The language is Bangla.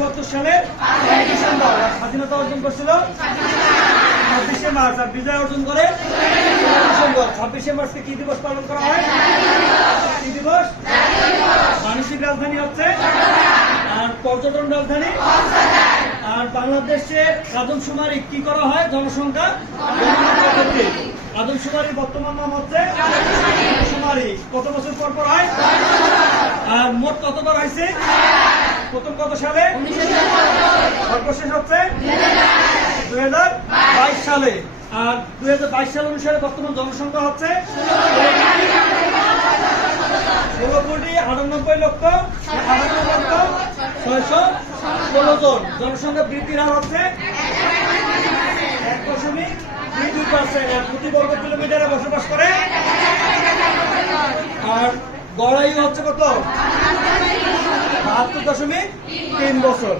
চুয়াত্তর সালে স্বাধীনতা অর্জন করছিল। ছাব্বিশে মার্চ, আর বিজয় অর্জন করে ছাব্বিশে মার্চকে কি দিবস পালন করা হয়? কি দিবস? বাণিজ্যিক রাজধানী হচ্ছে আর পর্যটন রাজধানী। আর বাংলাদেশের আদমশুমারি কি করা হয়? জনসংখ্যা আদমশুমারি বর্তমান নাম হচ্ছে কত বছর পর পর হয়? আর মোট কতবার হয়েছে? প্রথম কত সালে? সর্বশেষ হচ্ছে দুই হাজার বাইশ সালে। আর দুই হাজার বাইশ সাল অনুসারে বর্তমান জনসংখ্যা হচ্ছে ষোলো কোটি আটানব্বই লক্ষ আটানব্বই লক্ষ ছয়শো ষোলো জন। জনসংখ্যা বৃদ্ধির হার হচ্ছে এক দশমিক দুই দুই পার্সেন্ট। আর প্রতি বর্গ কিলোমিটারে বসবাস করে। আর গড়াই হচ্ছে কত? দশমিক তিন বছর।